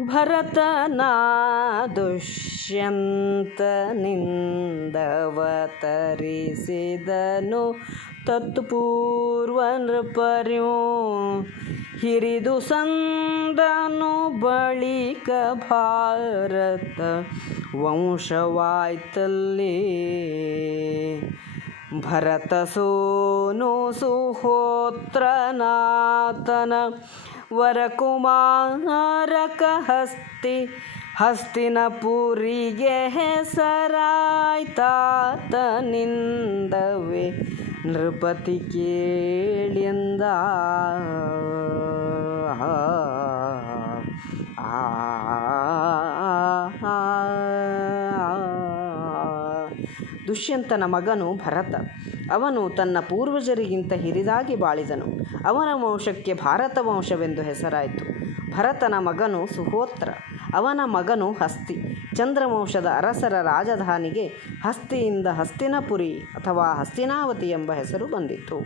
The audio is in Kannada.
ಭರತನ ದುಷ್ಯಂತನಿಂದವತರಿಸಿದನು ತತ್ಪೂರ್ವ ನೃಪರ್ಯು ಹಿರಿದು ಸಂದನು ಬಳಿಕ ಭಾರತ ವಂಶವಾಯ್ತಲ್ಲಿ. ಭರತ ಸೋನು ಸುಹೋತ್ರನಾಥನ ವರಕುಮಾರಕ ಹಸ್ತಿನಪುರಿಗೆ ಹೆಸರಾಯ್ತಾತನಿಂದವೇ ನೃಪತಿ ಕೇಳಿಂದ. ದುಷ್ಯಂತನ ಮಗನು ಭರತ. ಅವನು ತನ್ನ ಪೂರ್ವಜರಿಗಿಂತ ಹಿರಿದಾಗಿ ಬಾಳಿದನು. ಅವನ ವಂಶಕ್ಕೆ ಭಾರತ ವಂಶವೆಂದು ಹೆಸರಾಯಿತು. ಭರತನ ಮಗನು ಸುಹೋತ್ರ. ಅವನ ಮಗನು ಹಸ್ತಿ. ಚಂದ್ರವಂಶದ ಅರಸರ ರಾಜಧಾನಿಗೆ ಹಸ್ತಿಯಿಂದ ಹಸ್ತಿನಪುರಿ ಅಥವಾ ಹಸ್ತಿನಾವತಿ ಎಂಬ ಹೆಸರು ಬಂದಿತು.